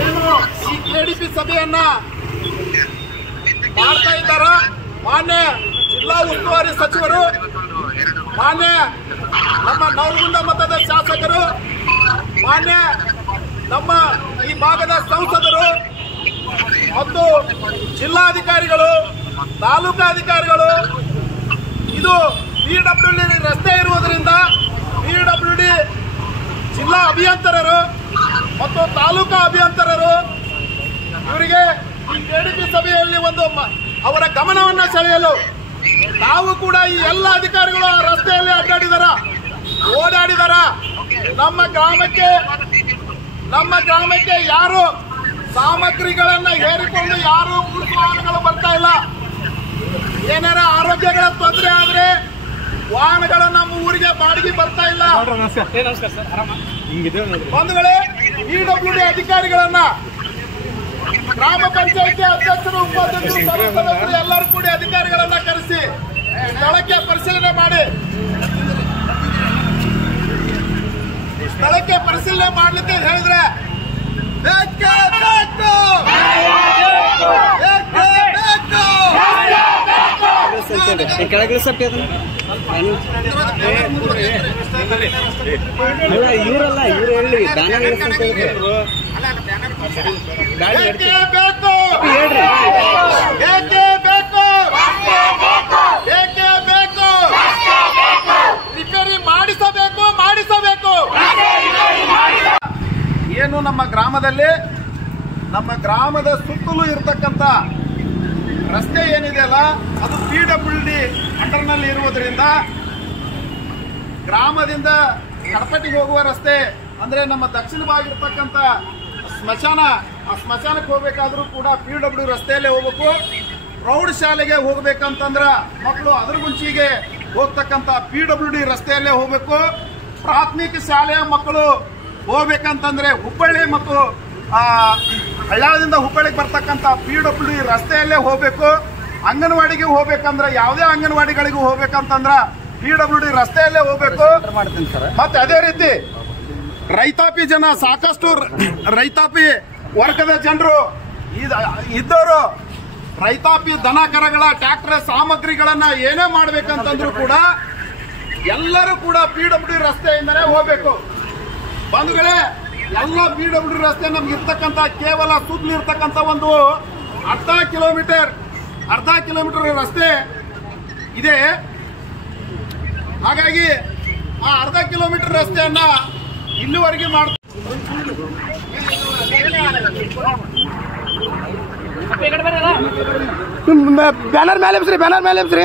ಏನು ಈ ಕೆಡಿಪಿ ಸಭೆಯನ್ನ ಮಾಡ್ತಾ ಇದ್ದಾರ ಮಾನ್ಯ ಜಿಲ್ಲಾ ಉಸ್ತುವಾರಿ ಸಚಿವರು, ಮಾನ್ಯ ನಮ್ಮ ನವಲಗುಂದ ಮತದ ಶಾಸಕರು, ಮಾನ್ಯ ನಮ್ಮ ಈ ಭಾಗದ ಸಂಸದರು ಮತ್ತು ಜಿಲ್ಲಾಧಿಕಾರಿಗಳು, ತಾಲೂಕಾಧಿಕಾರಿಗಳು, ಇದು ಪಿಡಬ್ಲ್ಯೂಡಿ ರಸ್ತೆ ಇರುವುದರಿಂದ ಪಿಡಬ್ಲ್ಯೂಡಿ ಜಿಲ್ಲಾ ಅಭಿಯಂತರರು ಮತ್ತು ತಾಲೂಕಾ ಅಭಿಯಂತರರು ಇವರಿಗೆ ಈ ಕೆಡಿಪಿ ಸಭೆಯಲ್ಲಿ ಒಂದು ಅವರ ಗಮನವನ್ನು ಸೆಳೆಯಲು ನಾವು ಕೂಡ ಈ ಎಲ್ಲ ಅಧಿಕಾರಿಗಳು ರಸ್ತೆಯಲ್ಲಿ ಓಡಾಡಿದಾರ. ನಮ್ಮ ಗ್ರಾಮಕ್ಕೆ ಯಾರು ಸಾಮಗ್ರಿಗಳನ್ನ ಹೇರಿಕೊಂಡು ಯಾರು ವಾಹನಗಳು ಬರ್ತಾ ಇಲ್ಲ. ಏನಾರ ಆರೋಗ್ಯಗಳ ತೊಂದರೆ ಆದ್ರೆ ವಾಹನಗಳು ನಮ್ಮ ಊರಿಗೆ ಬಾಡಿಗೆ ಬರ್ತಾ ಇಲ್ಲ. ಬಂಧುಗಳೇ, ಪಿಡಬ್ಲ್ಯೂಡಿ ಅಧಿಕಾರಿಗಳನ್ನ ಗ್ರಾಮ ಪಂಚಾಯಿತಿ ಅಧ್ಯಕ್ಷರು, ಉಪಾಧ್ಯಕ್ಷರು, ಸದಸ್ಯರು ಎಲ್ಲರೂ ಕೂಡಿ ಅಧಿಕಾರಿಗಳನ್ನ ಕರೆಸಿ ಸ್ಥಳಕ್ಕೆ ಪರಿಶೀಲನೆ ಮಾಡಲಿಕ್ಕೆ ಹೇಳಿದ್ರೆ ಕೆಳಗೆ ಇವರಲ್ಲ, ಇವರು ಹೇಳಿ ರಿಪೇರಿ ಮಾಡಿಸಬೇಕು. ಏನು ನಮ್ಮ ಗ್ರಾಮದ ಸುತ್ತಲೂ ಇರತಕ್ಕಂತ ರಸ್ತೆ ಏನಿದೆಯಲ್ಲ ಅದು ಪಿಡಬ್ಲ್ಯೂಡಿ ಅಂಡರ್ನಲ್ಲಿ ಇರುವುದರಿಂದ ಗ್ರಾಮದಿಂದ ಕಡಪಟ್ಟಿಗೆ ಹೋಗುವ ರಸ್ತೆ ಅಂದ್ರೆ ನಮ್ಮ ದಕ್ಷಿಣ ಭಾಗ ಇರತಕ್ಕಂತ ಸ್ಮಶಾನಕ್ಕೆ ಹೋಗ್ಬೇಕಾದ್ರೂ ಕೂಡ ಪಿಡಬ್ಲ್ಯೂಡಿ ರಸ್ತೆಯಲ್ಲೇ ಹೋಗ್ಬೇಕು. ಪ್ರೌಢ ಶಾಲೆಗೆ ಹೋಗ್ಬೇಕಂತಂದ್ರ ಮಕ್ಕಳು ಅದ್ರ ಮುಂಚಿಗೆ ಹೋಗ್ತಕ್ಕಂತ ಪಿಡಬ್ಲ್ಯೂಡಿ ರಸ್ತೆಯಲ್ಲೇ ಹೋಗ್ಬೇಕು. ಪ್ರಾಥಮಿಕ ಶಾಲೆಯ ಮಕ್ಕಳು ಹೋಗ್ಬೇಕಂತಂದ್ರೆ ಹುಬ್ಬಳ್ಳಿ ಮತ್ತು ಹಳ್ಳಾಳದಿಂದ ಹುಬ್ಬಳ್ಳಿಗೆ ಬರ್ತಕ್ಕಂಥ ಪಿಡಬ್ಲ್ಯೂಡಿ ರಸ್ತೆಯಲ್ಲೇ ಹೋಗ್ಬೇಕು. ಅಂಗನವಾಡಿಗೆ ಹೋಗ್ಬೇಕಂದ್ರೆ ಯಾವುದೇ ಅಂಗನವಾಡಿಗಳಿಗೂ ಹೋಗ್ಬೇಕಂತಂದ್ರ ಪಿಡಬ್ಲ್ಯೂಡಿ ರಸ್ತೆಯಲ್ಲೇ ಹೋಗ್ಬೇಕು. ಮತ್ತೆ ಅದೇ ರೀತಿ ರೈತಾಪಿ ಜನ, ಸಾಕಷ್ಟು ರೈತಾಪಿ ವರ್ಗದ ಜನರು ಇದ್ದವರು ರೈತಾಪಿ ದನ ಕರಗಳ ಟ್ರ್ಯಾಕ್ಟರ್ ಸಾಮಗ್ರಿಗಳನ್ನ ಏನೇ ಮಾಡ್ಬೇಕಂತಂದ್ರು ಕೂಡ ಎಲ್ಲರೂ ಕೂಡ ಪಿಡಬ್ಲ್ಯೂಡಿ ರಸ್ತೆಯಿಂದನೇ ಹೋಗ್ಬೇಕು. ಬಂಧುಗಳೇ, ಎಲ್ಲ ಪಿಡಬ್ಲ್ಯೂಡಿ ರಸ್ತೆ ನಮ್ಗೆ ಇರ್ತಕ್ಕಂಥ ಕೇವಲ ಸುತ್ತಲೂ ಇರ್ತಕ್ಕಂಥ ಒಂದು ಅರ್ಧ ಕಿಲೋಮೀಟರ್ ರಸ್ತೆ ಇದೆ. ಹಾಗಾಗಿ ಆ ಅರ್ಧ ಕಿಲೋಮೀಟರ್ ರಸ್ತೆಯನ್ನ ಇಲ್ಲಿವರೆಗೆ ಬ್ಯಾನರ್ ಮೇಲೆ ಎಬ್ಸ್ರಿ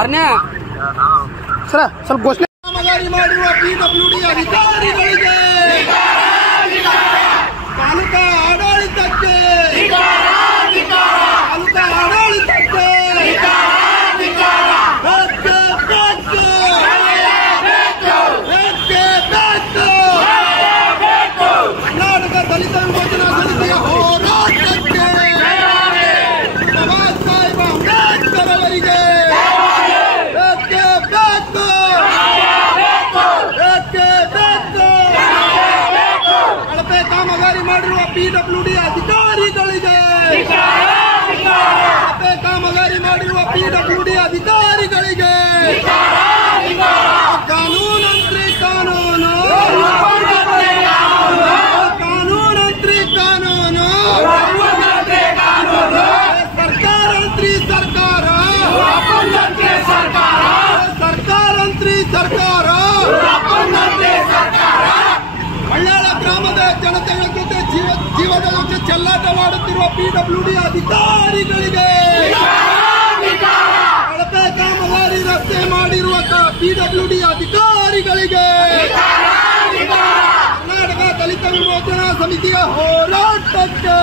ಅರ್ಣ್ಯ ಸರ ಸ್ವಲ್ಪ ಘೋಷಣೆ ಮಾಡಿರುವ ಪಿಡಬ್ಲ್ಯೂಡಿ ಅಧಿಕಾರಿಗಳಿಗೆ, ತಾಲೂಕಾ ಆಡಳಿತಕ್ಕೆ ಕರ್ನಾಟಕ ದಲಿತ ವಿಮೋಚನಾ ಸಮಿತಿಯ ಹೋರಾಟಕ್ಕೆ, ಬಾಬಾ ಸಾಹೇಬ್ ಅಂಬೇಡ್ಕರ್ ಅವರಿಗೆ ಕಳಪೆ ಕಾಮಗಾರಿ ಮಾಡಿರುವ ಪಿಡಬ್ಲ್ಯೂಡಿ ಅಧಿಕಾರಿಗಳಿಗೆ, ಕಾನೂನಂತ್ರಿ ಕಾನೂನು, ಸರ್ಕಾರಂತ್ರಿ ಸರ್ಕಾರ, ಹಳ್ಳಾಳ ಗ್ರಾಮದ ಜನತೆಗಳ ಜೊತೆ ಜೀವದ ಜೊತೆ ಚೆಲ್ಲಾಟವಾಡುತ್ತಿರುವ ಪಿಡಬ್ಲ್ಯೂಡಿ ಅಧಿಕಾರಿಗಳಿಗೆ, ಕಳಪೆ ಕಾಮಗಾರಿ ರಸ್ತೆ ಮಾಡಿರುವ ಪಿಡಬ್ಲ್ಯೂಡಿ ಅಧಿಕಾರಿಗಳಿಗೆ, ಕರ್ನಾಟಕ ದಲಿತ ವಿಮೋಚನಾ ಸಮಿತಿಯ ಹೋರಾಟಕ್ಕೆ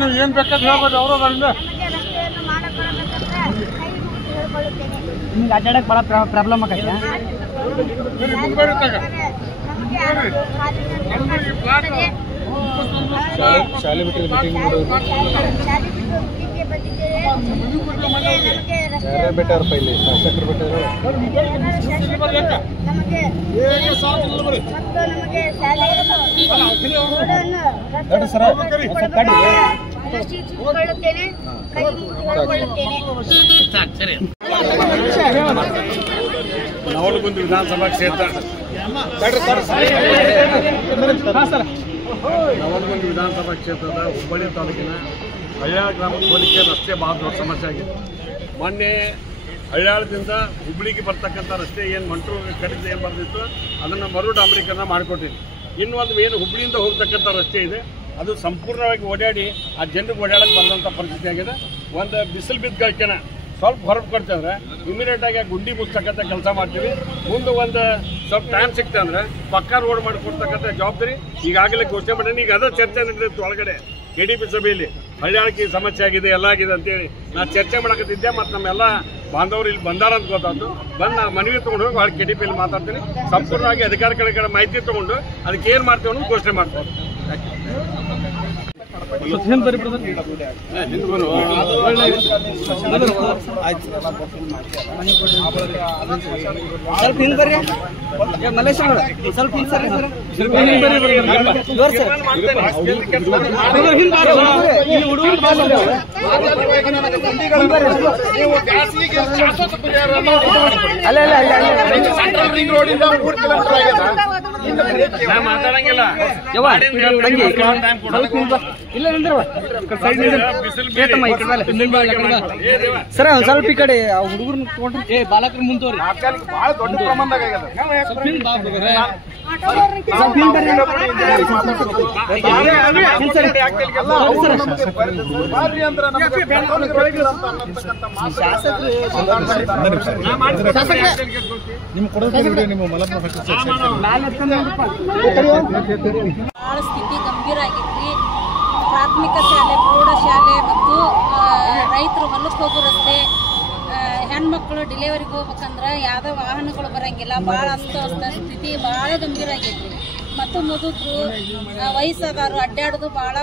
ನೀವು ಏನ್ ಬೇಕಾದ್ರೆ ಹೇಳ್ಬೋದು ಅವರು ರಸ್ತೆಯನ್ನು ಮಾಡಕೊಳ್ಳಬೇಕಂತ ಕೈ ಮುಗಿದು ಹೇಳ್ಕೊಳ್ಳುತ್ತೇನೆ. ನಿಮ್ಗೆ ಅಡ್ಡಾಡಕ್ಕೆ ಭಾಳ ಪ್ರಾಬ್ಲಮ್ ಆಗತ್ತೆ. ಶಾಲೆ ಬಿಟ್ಟು ಮೀಟಿಂಗ್ ಮಾಡೋದು ಯಾರೇ ಬಿಟ್ಟಾರಪ್ಪ ಇಲ್ಲಿ ಶಾಸಕರು ಬಿಟ್ಟಾರು. ನವಲಗುಂದ ವಿಧಾನಸಭಾ ಕ್ಷೇತ್ರ ನವಲಗುಂದ ವಿಧಾನಸಭಾ ಕ್ಷೇತ್ರದ ಹುಬ್ಬಳ್ಳಿ ತಾಲೂಕಿನ ಹಳ್ಯಾಳ ಗ್ರಾಮಕ್ಕೆ ಹೋಲಿಕೆ ರಸ್ತೆ ಭಾಳ ದೊಡ್ಡ ಸಮಸ್ಯೆ ಆಗಿದೆ. ಮೊನ್ನೆ ಹಳ್ಯಾಳದಿಂದ ಹುಬ್ಬಳ್ಳಿಗೆ ಬರ್ತಕ್ಕಂಥ ರಸ್ತೆ ಏನು ಮಂಟೂರು ಕಡಿತ ಏನು ಬರ್ದಿತ್ತು ಅದನ್ನು ಮರು ಡಾಂಬರೀಕರಣ ಮಾಡಿಕೊಟ್ಟಿದ್ವಿ. ಇನ್ನು ಒಂದು ಏನು ಹುಬ್ಬಳ್ಳಿಯಿಂದ ಹೋಗ್ತಕ್ಕಂಥ ರಸ್ತೆ ಇದೆ ಅದು ಸಂಪೂರ್ಣವಾಗಿ ಓಡಾಡಿ ಆ ಜನರಿಗೆ ಓಡಾಡಕ್ಕೆ ಬಂದಂಥ ಪರಿಸ್ಥಿತಿ ಆಗಿದೆ. ಒಂದು ಬಿಸಿಲು ಬಿದ್ದಗಳಕೆನ ಸ್ವಲ್ಪ ಹೊರಗೆ ಕೊಡ್ತಂದ್ರೆ ಇಮಿಡಿಯೇಟಾಗಿ ಆ ಗುಂಡಿ ಮುಚ್ಚತಕ್ಕಂಥ ಕೆಲಸ ಮಾಡ್ತೀವಿ. ಮುಂದೆ ಒಂದು ಸ್ವಲ್ಪ ಟೈಮ್ ಸಿಕ್ತೆ ಅಂದ್ರೆ ಪಕ್ಕಾ ರೋಡ್ ಮಾಡಿಕೊಡ್ತಕ್ಕಂಥ ಜವಾಬ್ದಾರಿ ಈಗಾಗಲೇ ಘೋಷಣೆ ಮಾಡೀನಿ. ಈಗ ಅದೇ ಚರ್ಚೆ ನಡೆದಿತ್ತು ಒಳಗಡೆ KDP ಸಭೆಯಲ್ಲಿ ಹಳ್ಯಾಳಕ್ಕೆ ಸಮಸ್ಯೆ ಆಗಿದೆ ಎಲ್ಲ ಆಗಿದೆ ಅಂತೇಳಿ ನಾನು ಚರ್ಚೆ ಮಾಡಕತ್ತಿದ್ದೆ. ಮತ್ತು ನಮ್ಮೆಲ್ಲ ಬಾಂಧವರು ಇಲ್ಲಿ ಬಂದಾರ ಅಂತ ಗೊತ್ತಾಯ್ತು. ಬಂದು ನಾನು ಮನವಿ ತೊಗೊಂಡು ಹೋಗಿ ಭಾಳ KDPಯಲ್ಲಿ ಮಾತಾಡ್ತೀನಿ. ಸಂಪೂರ್ಣವಾಗಿ ಅಧಿಕಾರಿಗಳ ಕಡೆ ಮಾಹಿತಿ ತೊಗೊಂಡು ಅದಕ್ಕೆ ಏನು ಮಾಡ್ತೀವಿ ಅನ್ನೋದು ಘೋಷಣೆ ಮಾಡ್ತೀವಿ. ಸ್ವಲ್ಪ ಹಿಂದೆ ಬರ್ರಿ ಮಲ್ಲೇಶ್ ಸ್ವಲ್ಪ ಹಿಂದೆ ಸರ್ರಿ ಮಾತಾಡಂಗಿಲ್ಲ ಸರ್ ಒಂದ್ ಸ್ವಲ್ಪ ಈ ಕಡೆ ಹುಡುಗರ್ನ ತಗೊಂಡ್ರಿ ಬಾಲಕರ ಮುಂತವ್ರಿ ಬಹಳ ದೊಡ್ಡ ಪ್ರಮಾಣದಾಗ ನಿಮ್ಮ ಕೊಡೋದು ನಿಮ್ಮ ಮಲಪ್ಪ ಭಾಳ ಸ್ಥಿತಿ ಗಂಭೀರ ಆಗೈತಿ. ಪ್ರಾಥಮಿಕ ಶಾಲೆ, ಪ್ರೌಢಶಾಲೆ ಮತ್ತು ರೈತರು ಹೊಲಕ್ಕೆ ಹೋಗೋ ರಸ್ತೆ, ಹೆಣ್ಮಕ್ಳು ಡಿಲಿವರಿಗೆ ಹೋಗ್ಬೇಕಂದ್ರೆ ಯಾವುದೇ ವಾಹನಗಳು ಬರಂಗಿಲ್ಲ. ಭಾಳ ಅಸ್ತವ್ಯಸ್ತ ಸ್ಥಿತಿ ಭಾಳ ಗಂಭೀರ ಆಗೈತಿ. ಮತ್ತು ಮುದುಕರು ವಯಸ್ಸಾದವರು ಅಡ್ಡಾಡೋದು ಭಾಳ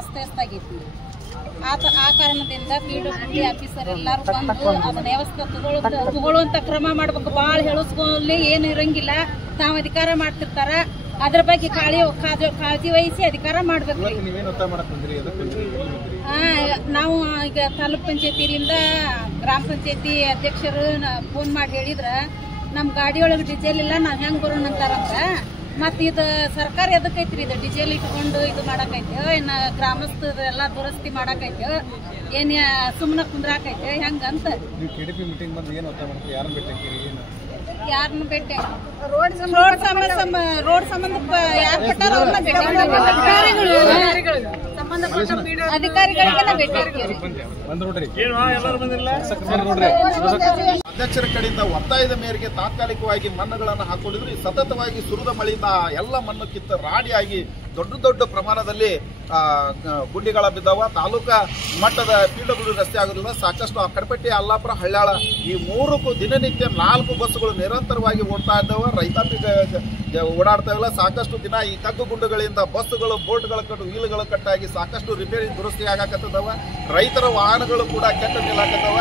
ಅಸ್ತವ್ಯಸ್ತ ಆಗೈತಿ. ಆ ಕಾರಣದಿಂದ PWD ಆಫೀಸರ್ ಎಲ್ಲರೂ ಬಂದು ಅದನ್ನ ವ್ಯವಸ್ಥೆ ತಗೊಳ್ಳುವಂತ ಕ್ರಮ ಮಾಡ್ಬೇಕು. ಭಾಳ ಹೇಳಿಸ್ಕೊಳ್ಳಿ ಏನು ಇರಂಗಿಲ್ಲ. ತಾವು ಅಧಿಕಾರ ಮಾಡ್ತಿರ್ತಾರ, ಅದ್ರ ಬಗ್ಗೆ ಕಾಳಜಿ ವಹಿಸಿ ಅಧಿಕಾರ ಮಾಡ್ಬೇಕು. ನಾವು ಈಗ ತಾಲೂಕ್ ಪಂಚಾಯತಿಯಿಂದ ಗ್ರಾಮ ಪಂಚಾಯತಿ ಅಧ್ಯಕ್ಷರು ಫೋನ್ ಮಾಡಿ ಹೇಳಿದ್ರ ನಮ್ಮ ಗಾಡಿಯೊಳಗೆ ಡೀಸೆಲ್ ಇಲ್ಲ, ನಾವ್ ಹೆಂಗ್ ಬರೋಣ ಅಂತಾರಂತ. ಮತ್ ಇದು ಸರ್ಕಾರ ಎದಕ್ಕೈತ್ರಿ? ಇದು ಡೀಸೆಲ್ ಇಟ್ಕೊಂಡು ಇದು ಮಾಡಕೈತೆ, ಇನ್ನ ಗ್ರಾಮಸ್ಥರೆಲ್ಲ ದುರಸ್ತಿ ಮಾಡಕೈತೆ, ಏನ್ ಸುಮ್ಮನೆ ಕುಂದ್ರಾಕೈತೆ ಹೆಂಗಂತ. KDP ಮೀಟಿಂಗ್ ಬಂದು ಏನು ಒತ್ತಾಯ ಮಾಡ್ತೀವಿ? ಯಾರನ್ನ ಭೇಟಿ? ಯಾರನ್ನ ಭೇಟಿ? ರೋಡ್ ಸಂಬಂಧ ಯಾರು ಕೊಟ್ಟಾರ ಅವ್ರನ್ನ ಭೇಟಿ ಅಧಿಕಾರಿಗಳಿಗೆ ಭೇಟಿ ಅಧ್ಯಕ್ಷರ ಕಡೆಯಿಂದ ಒತ್ತಾಯದ ಮೇರೆಗೆ ತಾತ್ಕಾಲಿಕವಾಗಿ ಮಣ್ಣುಗಳನ್ನು ಹಾಕೊಂಡಿದ್ರು. ಸತತವಾಗಿ ಸುರಿದ ಮಳೆಯಿಂದ ಎಲ್ಲ ಮಣ್ಣು ಕಿತ್ತ ರಾಡಿಯಾಗಿ ದೊಡ್ಡ ಪ್ರಮಾಣದಲ್ಲಿ ಗುಂಡಿಗಳ ಬಿದ್ದಾವ. ತಾಲೂಕಾ ಮಟ್ಟದ PWD ರಸ್ತೆ ಆಗೋದ್ರಿಂದ ಸಾಕಷ್ಟು ಕಡಪಟ್ಟಿ, ಅಲ್ಲಾಪುರ, ಹಳ್ಯಾಳ ಈ ಮೂರಕ್ಕೂ ದಿನನಿತ್ಯ 4 ಬಸ್ಸುಗಳು ನಿರಂತರವಾಗಿ ಓಡ್ತಾ ಇದ್ದಾವೆ. ರೈತಾಪಿ ಓಡಾಡ್ತಾ ಇಲ್ಲ. ಸಾಕಷ್ಟು ದಿನ ಈ ತಗ್ಗು ಗುಂಡುಗಳಿಂದ ಬಸ್ಸುಗಳು, ಬೋಟ್ಗಳ ಕಟ್ಟು, ವೀಲ್ಗಳು ಕಟ್ಟಾಗಿ ಸಾಕಷ್ಟು ರಿಪೇರಿ ದುರಸ್ತಿ ಆಗಾಕತ್ತದವ. ರೈತರ ವಾಹನಗಳು ಕೂಡ ಕೆಟ್ಟ ನಿಲ್ಲಾಕತ್ತವ.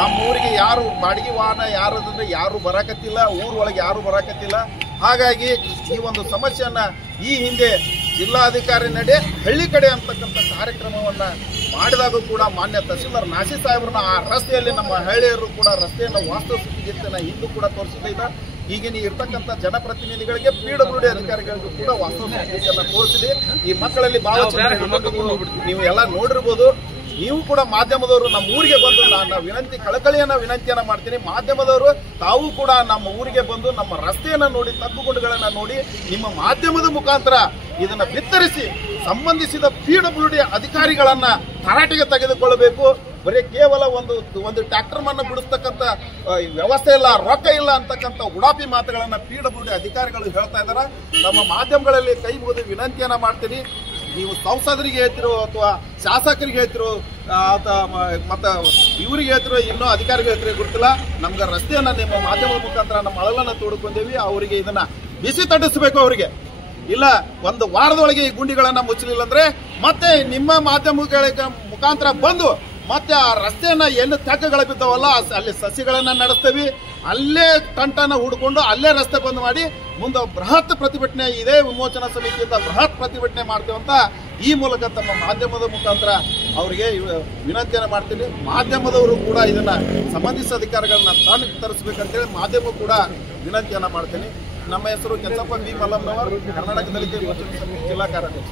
ನಮ್ಮ ಊರಿಗೆ ಯಾರು ಬಾಡಿಗೆ ವಾಹನ ಯಾರದಂದ್ರೆ ಯಾರು ಬರಾಕತ್ತಿಲ್ಲ, ಊರೊಳಗೆ ಯಾರು ಬರಾಕತ್ತಿಲ್ಲ. ಹಾಗಾಗಿ ಈ ಒಂದು ಸಮಸ್ಯೆಯನ್ನ ಈ ಹಿಂದೆ ಜಿಲ್ಲಾಧಿಕಾರಿ ನಡೆ ಹಳ್ಳಿ ಕಡೆ ಅಂತಕ್ಕಂಥ ಕಾರ್ಯಕ್ರಮವನ್ನ ಮಾಡಿದಾಗ ಕೂಡ ಮಾನ್ಯ ತಹಸೀಲ್ದಾರ್ ನಾಸಿ ಸಾಹೇಬ್ರನ್ನ ಆ ರಸ್ತೆಯಲ್ಲಿ ನಮ್ಮ ಹಳ್ಳಿಯರು ಕೂಡ ರಸ್ತೆಯನ್ನು ವಾಸ್ತುಸ್ಥಿತಿಯನ್ನು ಹಿಂದೂ ಕೂಡ ತೋರಿಸಿದ. ಈಗಿನ ಇರ್ತಕ್ಕಂಥ ಜನಪ್ರತಿನಿಧಿಗಳಿಗೆ PWD ಅಧಿಕಾರಿಗಳಿಗೂ ಕೂಡ ವಾಸ್ತುಸ್ಥಿತಿಯನ್ನು ತೋರಿಸಿದೆ. ಈ ಮಕ್ಕಳಲ್ಲಿ ಬಹಳ ನೀವು ಎಲ್ಲ ನೋಡಿರ್ಬೋದು. ನೀವು ಕೂಡ ಮಾಧ್ಯಮದವರು ನಮ್ಮ ಊರಿಗೆ ಬಂದು ನಾನು ವಿನಂತಿಯನ್ನ ಮಾಡ್ತೀನಿ. ಮಾಧ್ಯಮದವರು ತಾವು ಕೂಡ ನಮ್ಮ ಊರಿಗೆ ಬಂದು ನಮ್ಮ ರಸ್ತೆಯನ್ನ ನೋಡಿ, ತಗ್ಗುಗುಂಡುಗಳನ್ನ ನೋಡಿ, ನಿಮ್ಮ ಮಾಧ್ಯಮದ ಮುಖಾಂತರ ಇದನ್ನ ಬಿತ್ತರಿಸಿ ಸಂಬಂಧಿಸಿದ PWD ಅಧಿಕಾರಿಗಳನ್ನ ತರಾಟೆಗೆ ತೆಗೆದುಕೊಳ್ಳಬೇಕು. ಬರೀ ಕೇವಲ ಒಂದು ಟ್ರ್ಯಾಕ್ಟರ್ ಮನ್ನ ಬಿಡಿಸ್ತಕ್ಕಂಥ ವ್ಯವಸ್ಥೆ ಇಲ್ಲ, ರೊಕ್ಕ ಇಲ್ಲ ಅಂತಕ್ಕಂಥ ಉಡಾಪಿ ಮಾತುಗಳನ್ನ PWD ಅಧಿಕಾರಿಗಳು ಹೇಳ್ತಾ ಇದ್ದಾರೆ. ನಮ್ಮ ಮಾಧ್ಯಮಗಳಲ್ಲಿ ಕೈ ಮುಗಿದು ವಿನಂತಿಯನ್ನ ಮಾಡ್ತೀನಿ. ನೀವು ಸಂಸದರಿಗೆ ಹೇಳ್ತಿರೋ ಅಥವಾ ಶಾಸಕರಿಗೆ ಹೇಳ್ತಿರೋ ಮತ್ತು ಇವ್ರಿಗೆ ಹೇಳ್ತಿರೋ ಇನ್ನೂ ಅಧಿಕಾರಿಗಳು ಹೇಳ್ತಿರೋ ಗೊತ್ತಿಲ್ಲ. ನಮ್ಗೆ ರಸ್ತೆಯನ್ನು ನಿಮ್ಮ ಮಾಧ್ಯಮದ ಮುಖಾಂತರ ನಮ್ಮ ಅಳಲನ್ನು ತೋಡ್ಕೊಂಡೇವಿ. ಅವರಿಗೆ ಇದನ್ನ ಬಿಸಿ ತಟ್ಟಿಸಬೇಕು. ಅವರಿಗೆ ಇಲ್ಲ ಒಂದು ವಾರದೊಳಗೆ ಈ ಗುಂಡಿಗಳನ್ನು ಮುಚ್ಚಲಿಲ್ಲ ಅಂದ್ರೆ ಮತ್ತೆ ನಿಮ್ಮ ಮಾಧ್ಯಮಗಳ ಮುಖಾಂತರ ಬಂದು ಮತ್ತೆ ಆ ರಸ್ತೆಯನ್ನ ಎಲ್ಲಿ ತೆಕ್ಕಗಳು ಬಿದ್ದಾವಲ್ಲ ಅಲ್ಲಿ ಸಸಿಗಳನ್ನ ನಡೆಸ್ತೇವೆ. ಅಲ್ಲೇ ತಂಟನ ಹುಡ್ಕೊಂಡು ಅಲ್ಲೇ ರಸ್ತೆ ಬಂದ್ ಮಾಡಿ ಮುಂದೆ ಬೃಹತ್ ಪ್ರತಿಭಟನೆ ಇದೇ ವಿಮೋಚನಾ ಸಮಿತಿಯಿಂದ ಬೃಹತ್ ಪ್ರತಿಭಟನೆ ಮಾಡ್ತೇವಂತ ಈ ಮೂಲಕ ತಮ್ಮ ಮಾಧ್ಯಮದ ಮುಖಾಂತರ ಅವರಿಗೆ ವಿನಂತಿಯನ್ನು ಮಾಡ್ತೀನಿ. ಮಾಧ್ಯಮದವರು ಕೂಡ ಇದನ್ನ ಸಂಬಂಧಿಸಿದ ಅಧಿಕಾರಿಗಳನ್ನ ತಾನು ತರಿಸಬೇಕಂತೇಳಿ ಮಾಧ್ಯಮ ಕೂಡ ವಿನಂತಿಯನ್ನ ಮಾಡ್ತೀನಿ. ನಮ್ಮ ಹೆಸರು ಕೆಂಚಪ್ಪ ಬಿ ಮಲ್ಲಮ್ಮನವರ್, ಕರ್ನಾಟಕ ದಲಿತ ವಿಮೋಚನಾ ಸಮಿತಿ ಜಿಲ್ಲಾ ಕಾರ್ಯಾಧ್ಯಕ್ಷ.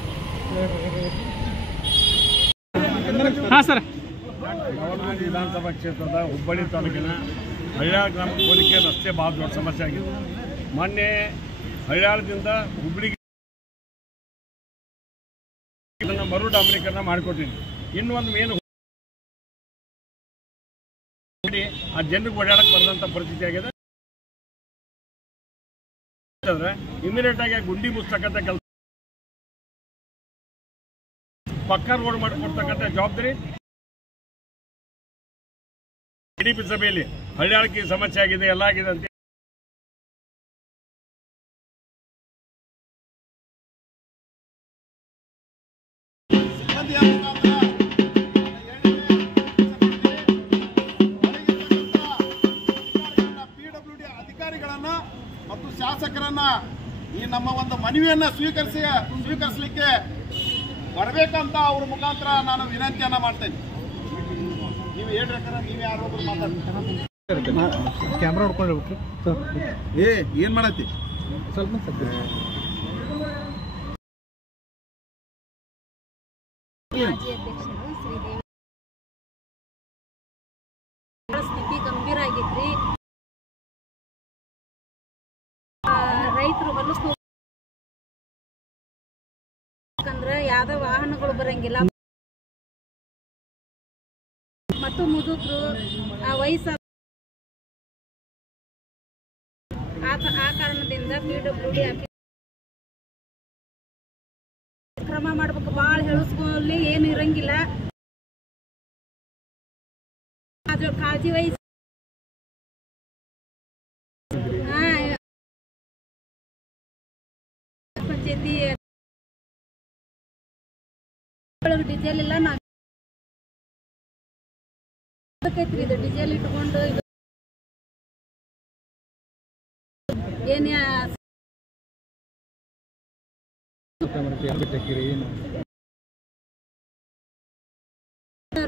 ನವಲಗುಂದ ವಿಧಾನಸಭಾ ಕ್ಷೇತ್ರದ ಹುಬ್ಬಳ್ಳಿ ತಾಲೂಕಿನ ಹಳ್ಯಾಳ ಗ್ರಾಮದ ಹೋಲಿಕೆ ರಸ್ತೆ ಭಾಳ ದೊಡ್ಡ ಸಮಸ್ಯೆ ಆಗಿದೆ. ಮೊನ್ನೆ ಹಳ್ಯಾಳದಿಂದ ಹುಬ್ಬಳ್ಳಿಗೆ ಇದನ್ನು ಮರು ಡಾಂಬರೀಕರಣ ಮಾಡಿಕೊಟ್ಟಿದ್ವಿ. ಇನ್ನೊಂದು ಮೇನು ಆ ಜನರಿಗೆ ಓಡಾಡಕ್ಕೆ ಬರದಂಥ ಪರಿಸ್ಥಿತಿ ಆಗಿದೆ. ಇಮಿಡಿಯೇಟ್ ಆಗಿ ಗುಂಡಿ ಮುಚ್ಚತಕ್ಕಂಥ ಕೆಲಸ ಪಕ್ಕ ರೋಡ್ ಮಾಡಿಕೊಡ್ತಕ್ಕಂಥ ಜವಾಬ್ದಾರಿ ಕೆಡಿಪಿ ಸಭೆಯಲ್ಲಿ ಹಳ್ಯಾಳಕ್ಕೆ ಸಮಸ್ಯೆ ಆಗಿದೆ ಎಲ್ಲ ಆಗಿದೆ ಅಂತ ಅಧಿಕಾರಿಗಳನ್ನ ಮತ್ತು ಶಾಸಕರನ್ನ ಈ ನಮ್ಮ ಒಂದು ಮನವಿಯನ್ನ ಸ್ವೀಕರಿಸಲಿಕ್ಕೆ ಬರಬೇಕಂತ ಅವ್ರ ಮುಖಾಂತರ ನಾನು ವಿನಂತಿಯನ್ನ ಮಾಡ್ತೇನೆ. ನೀವು ಹೇಳ್ರಿ, ನೀವು ಯಾರೊಬ್ರು ಮಾತಾಡ್ತೀರ ಕ್ಯಾಮ್ರಾ ಹೊಡ್ಕೊಂಡು ಏನ್ ಮಾಡತ್ತಿ ಸ್ವಲ್ಪ ಮಾಜಿ ಅಧ್ಯಕ್ಷರು ಶ್ರೀದೇವಿ ಸ್ಥಿತಿ ಗಂಭೀರ ಆಗೈತ್ರಿ. ರೈತರು ಹೊಲಕ್ಕೆ ಹೋಗ್ಬೇಕಂದ್ರ ಯಾವ್ದೋ ವಾಹನಗಳು ಬರಂಗಿಲ್ಲ ಮತ್ತು ಮುದುಕರು ವಯಸ್ಸಾದ ಆ ಕಾರಣದಿಂದ PWD ಕ್ರಮ ಮಾಡ್ಬೇಕು. ಬಾಳ ಹೇಳಿಸ್ಕೊಳ್ಳಿ ಏನು ಇರಂಗಿಲ್ಲ. ಕಾಳಜಿ ವಹಿಸಿ ಪಂಚಾಯತಿ ಡಿಜೆಲ್ ಇಲ್ಲ ನಾಕೈತ್ರಿ. ಇದು ಡಿಜೆಲ್ ಇಟ್ಕೊಂಡು ಏನ್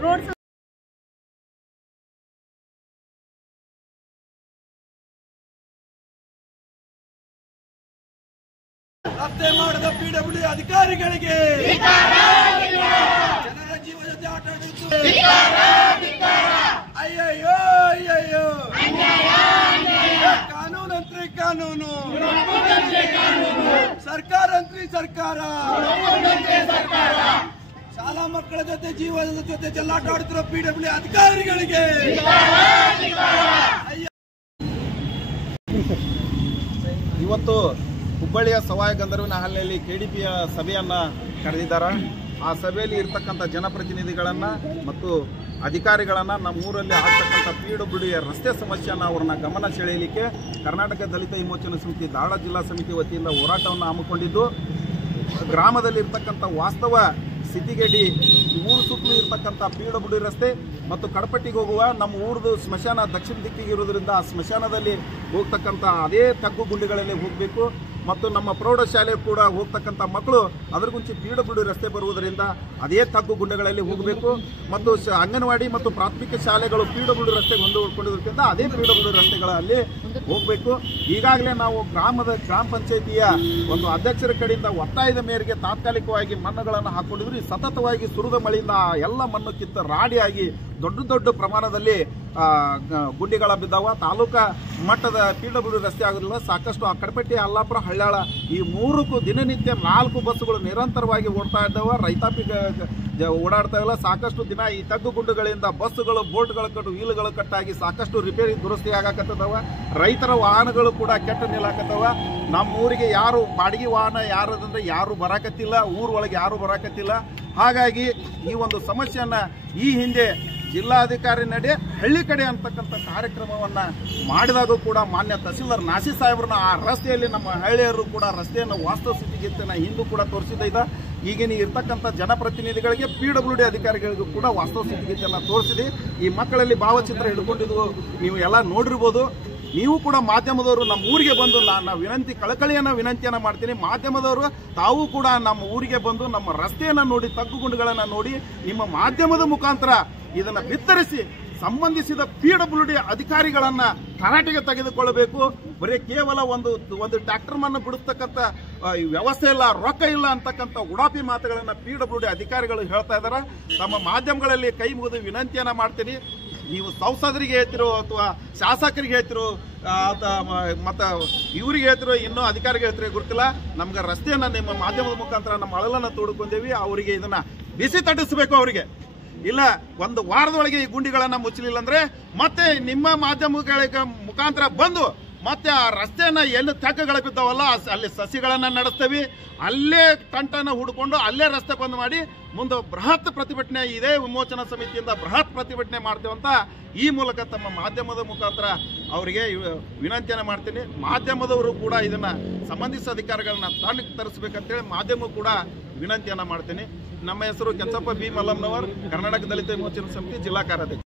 ರೋಡ್ ರಸ್ತೆ ಮಾಡಿದ PWD ಅಧಿಕಾರಿಗಳಿಗೆ ಜನರ ಜೀವ ಜೊತೆ ಆಟ ಆಡಿದ್ದು ಅಯ್ಯಯ್ಯೋ ಅಯ್ಯಯ್ಯೋ ಕಾನೂನಂತ್ರಿ ಕಾನೂನು, ಸರ್ಕಾರ ಅಂತ್ರಿ ಸರ್ಕಾರ, ಶಾಲಾ ಮಕ್ಕಳ ಜೊತೆ ಜೀವನದ ಜೊತೆ ಚೆಲ್ಲಾಟ ಆಡುತ್ತಿರೋ PWD ಅಧಿಕಾರಿಗಳಿಗೆ ಇವತ್ತು ಹುಬ್ಬಳ್ಳಿಯ ಸವಾಯಿ ಗಂಧರ್ವಿನ ಹಾಲಿನಲ್ಲಿ KDPಯ ಸಭೆಯನ್ನ ಕರೆದಿದ್ದಾರೆ. ಆ ಸಭೆಯಲ್ಲಿ ಇರ್ತಕ್ಕಂಥ ಜನಪ್ರತಿನಿಧಿಗಳನ್ನ ಮತ್ತು ಅಧಿಕಾರಿಗಳನ್ನ ನಮ್ಮೂರಲ್ಲಿ ಆಗ್ತಕ್ಕಂಥ PWD ರಸ್ತೆ ಸಮಸ್ಯೆಯನ್ನು ಅವ್ರನ್ನ ಗಮನ ಸೆಳೆಯಲಿಕ್ಕೆ ಕರ್ನಾಟಕ ದಲಿತ ವಿಮೋಚನಾ ಸಮಿತಿ ಧಾರವಾಡ ಜಿಲ್ಲಾ ಸಮಿತಿ ವತಿಯಿಂದ ಹೋರಾಟವನ್ನು ಹಮ್ಮಿಕೊಂಡಿದ್ದು, ಗ್ರಾಮದಲ್ಲಿ ಇರ್ತಕ್ಕಂಥ ವಾಸ್ತವ ಸ್ಥಿತಿಗೇಡಿ ಊರು ಸುತ್ತಲೂ ಇರ್ತಕ್ಕಂಥ PWD ರಸ್ತೆ ಮತ್ತು ಕಡಪಟ್ಟಿಗೆ ಹೋಗುವ ನಮ್ಮ ಊರದು ಸ್ಮಶಾನ ದಕ್ಷಿಣ ದಿಕ್ಕಿಗೆ ಇರೋದ್ರಿಂದ ಆ ಸ್ಮಶಾನದಲ್ಲಿ ಹೋಗ್ತಕ್ಕಂಥ ಅದೇ ತಗ್ಗು ಗುಂಡಿಗಳಲ್ಲಿ ಹೋಗಬೇಕು ಮತ್ತು ನಮ್ಮ ಪ್ರೌಢಶಾಲೆ ಕೂಡ ಹೋಗ್ತಕ್ಕಂಥ ಮಕ್ಕಳು ಅದರ ಮುಂಚೆ PWD ರಸ್ತೆ ಬರುವುದರಿಂದ ಅದೇ ತಗ್ಗು ಗುಂಡೆಗಳಲ್ಲಿ ಹೋಗಬೇಕು ಮತ್ತು ಅಂಗನವಾಡಿ ಮತ್ತು ಪ್ರಾಥಮಿಕ ಶಾಲೆಗಳು PWD ರಸ್ತೆಗೆ ಹೊಂದಿಕೊಂಡಿರೋದ್ರಿಂದ ಅದೇ PWD ರಸ್ತೆಗಳಲ್ಲಿ ಹೋಗಬೇಕು. ಈಗಾಗಲೇ ನಾವು ಗ್ರಾಮ ಪಂಚಾಯಿತಿಯ ಒಂದು ಅಧ್ಯಕ್ಷರ ಕಡೆಯಿಂದ ಒತ್ತಾಯದ ಮೇರೆಗೆ ತಾತ್ಕಾಲಿಕವಾಗಿ ಮಣ್ಣುಗಳನ್ನು ಹಾಕೊಂಡಿದ್ರು. ಸತತವಾಗಿ ಸುರಿದ ಮಳೆಯಿಂದ ಎಲ್ಲ ಮಣ್ಣು ಕಿತ್ತ ರಾಡಿಯಾಗಿ ದೊಡ್ಡ ಪ್ರಮಾಣದಲ್ಲಿ ಗುಂಡಿಗಳ ಬಿದ್ದಾವ. ತಾಲೂಕಾ ಮಟ್ಟದ PWD ರಸ್ತೆ ಆಗೋದಿಲ್ಲ. ಸಾಕಷ್ಟು ಆ ಕಡಪಟ್ಟಿ, ಅಲ್ಲಾಪುರ, ಹಳ್ಯಾಳ ಈ ಮೂರಕ್ಕೂ ದಿನನಿತ್ಯ 4 ಬಸ್ಸುಗಳು ನಿರಂತರವಾಗಿ ಓಡ್ತಾ ಇದ್ದಾವೆ. ರೈತಾಪಿ ಓಡಾಡ್ತಾ ಇಲ್ಲ. ಸಾಕಷ್ಟು ದಿನ ಈ ತಗ್ಗು ಗುಂಡುಗಳಿಂದ ಬಸ್ಸುಗಳು, ಬೋಟ್ಗಳು ಕಟ್ಟು, ವೀಲ್ಗಳು ಕಟ್ಟಾಗಿ ಸಾಕಷ್ಟು ರಿಪೇರಿ ದುರಸ್ತಿ ಆಗಾಕತ್ತದವ. ರೈತರ ವಾಹನಗಳು ಕೂಡ ಕೆಟ್ಟ ನಿಲ್ಲಾಕತ್ತವ. ನಮ್ಮ ಊರಿಗೆ ಯಾರು ಬಾಡಿಗೆ ವಾಹನ ಯಾರದಂದ್ರೆ ಯಾರು ಬರಾಕತ್ತಿಲ್ಲ, ಊರೊಳಗೆ ಯಾರು ಬರಾಕತ್ತಿಲ್ಲ. ಹಾಗಾಗಿ ಈ ಒಂದು ಸಮಸ್ಯೆಯನ್ನ ಈ ಹಿಂದೆ ಜಿಲ್ಲಾಧಿಕಾರಿ ನಡೆ ಹಳ್ಳಿ ಕಡೆ ಅಂತಕ್ಕಂಥ ಕಾರ್ಯಕ್ರಮವನ್ನ ಮಾಡಿದಾಗ ಕೂಡ ಮಾನ್ಯ ತಹಸೀಲ್ದಾರ್ ನಾಸಿ ಸಾಹೇಬ್ರನ್ನ ಆ ರಸ್ತೆಯಲ್ಲಿ ನಮ್ಮ ಹಳ್ಳಿಯರು ಕೂಡ ರಸ್ತೆಯನ್ನು ವಾಸ್ತವ ಸ್ಥಿತಿಗತಿನ ಹಿಂದೂ ಕೂಡ ತೋರಿಸಿದ ಈಗಿನ ಇರ್ತಕ್ಕಂಥ ಜನಪ್ರತಿನಿಧಿಗಳಿಗೆ PWD ಅಧಿಕಾರಿಗಳಿಗೂ ಕೂಡ ವಾಸ್ತವ ಸ್ಥಿತಿಗತಿಯನ್ನು ತೋರಿಸಿದೆ. ಈ ಮಕ್ಕಳಲ್ಲಿ ಭಾವಚಿತ್ರ ಹಿಡ್ಕೊಂಡಿದ್ವು ನೀವು ಎಲ್ಲ ನೋಡಿರ್ಬೋದು. ನೀವು ಕೂಡ ಮಾಧ್ಯಮದವರು ನಮ್ಮ ಊರಿಗೆ ಬಂದು ನಾನು ವಿನಂತಿಯನ್ನು ಮಾಡ್ತೀನಿ. ಮಾಧ್ಯಮದವರು ತಾವು ಕೂಡ ನಮ್ಮ ಊರಿಗೆ ಬಂದು ನಮ್ಮ ರಸ್ತೆಯನ್ನು ನೋಡಿ, ತಗ್ಗುಗುಂಡುಗಳನ್ನು ನೋಡಿ, ನಿಮ್ಮ ಮಾಧ್ಯಮದ ಮುಖಾಂತರ ಇದನ್ನು ಬಿತ್ತರಿಸಿ ಸಂಬಂಧಿಸಿದ PWD ಅಧಿಕಾರಿಗಳನ್ನ ತರಾಟೆಗೆ ತೆಗೆದುಕೊಳ್ಳಬೇಕು. ಬರೀ ಕೇವಲ ಒಂದು ಟ್ರ್ಯಾಕ್ಟರ್ಮನ್ನು ಬಿಡಿಸ್ತಕ್ಕಂಥ ವ್ಯವಸ್ಥೆ ಇಲ್ಲ, ರೊಕ್ಕ ಇಲ್ಲ ಅಂತಕ್ಕಂಥ ಉಡಾಪಿ ಮಾತುಗಳನ್ನ PWD ಅಧಿಕಾರಿಗಳು ಹೇಳ್ತಾ ಇದ್ದಾರೆ. ತಮ್ಮ ಮಾಧ್ಯಮಗಳಲ್ಲಿ ಕೈ ಮುಗಿದು ವಿನಂತಿಯನ್ನ ಮಾಡ್ತೀನಿ. ನೀವು ಸಂಸದರಿಗೆ ಹೇಳ್ತಿರೋ ಅಥವಾ ಶಾಸಕರಿಗೆ ಹೇಳ್ತಿರೋ ಮತ್ತು ಇವರಿಗೆ ಹೇಳ್ತಿರೋ ಇನ್ನೂ ಅಧಿಕಾರಿಗೆ ಹೇಳ್ತಿರೋ ಗೊತ್ತಿಲ್ಲ. ನಮ್ಗೆ ರಸ್ತೆಯನ್ನು ನಿಮ್ಮ ಮಾಧ್ಯಮದ ಮುಖಾಂತರ ನಮ್ಮ ಅಳಲನ್ನು ತೋಡ್ಕೊಂಡೇವಿ. ಅವರಿಗೆ ಇದನ್ನ ಬಿಸಿ ತಟ್ಟಿಸಬೇಕು. ಅವರಿಗೆ ಇಲ್ಲ ಒಂದು ವಾರದೊಳಗೆ ಈ ಗುಂಡಿಗಳನ್ನು ಮುಚ್ಚಲಿಲ್ಲ ಅಂದ್ರೆ ಮತ್ತೆ ನಿಮ್ಮ ಮಾಧ್ಯಮಗಳ ಮುಖಾಂತರ ಬಂದು ಮತ್ತೆ ಆ ರಸ್ತೆಯನ್ನ ಎಲ್ಲಿ ತೆಕ್ಕಗಳು ಬಿದ್ದಾವಲ್ಲ ಅಲ್ಲಿ ಸಸಿಗಳನ್ನ ನಡೆಸ್ತೇವೆ. ಅಲ್ಲೇ ಟಂಟನ್ನು ಹುಡ್ಕೊಂಡು ಅಲ್ಲೇ ರಸ್ತೆ ಬಂದ್ ಮಾಡಿ ಮುಂದೆ ಬೃಹತ್ ಪ್ರತಿಭಟನೆ, ಇದೇ ವಿಮೋಚನಾ ಸಮಿತಿಯಿಂದ ಬೃಹತ್ ಪ್ರತಿಭಟನೆ ಮಾಡ್ತೇವೆ ಅಂತ ಈ ಮೂಲಕ ತಮ್ಮ ಮಾಧ್ಯಮದ ಮುಖಾಂತರ ಅವರಿಗೆ ವಿನಂತಿಯನ್ನು ಮಾಡ್ತೀನಿ. ಮಾಧ್ಯಮದವರು ಕೂಡ ಇದನ್ನ ಸಂಬಂಧಿಸಿದ ಅಧಿಕಾರಿಗಳನ್ನ ತಂಡಕ್ಕೆ ತರಿಸಬೇಕಂತೇಳಿ ಮಾಧ್ಯಮ ಕೂಡ ವಿನಂತಿಯನ್ನ ಮಾಡ್ತೀನಿ. ನಮ್ಮ ಹೆಸರು ಕೆಂಚಪ್ಪ ಬಿ ಮಲ್ಲಮ್ಮನವರ್, ಕರ್ನಾಟಕ ದಲಿತ ವಿಮೋಚನಾ ಸಮಿತಿ ಜಿಲ್ಲಾ ಕಾರ್ಯಾಧ್ಯಕ್ಷ.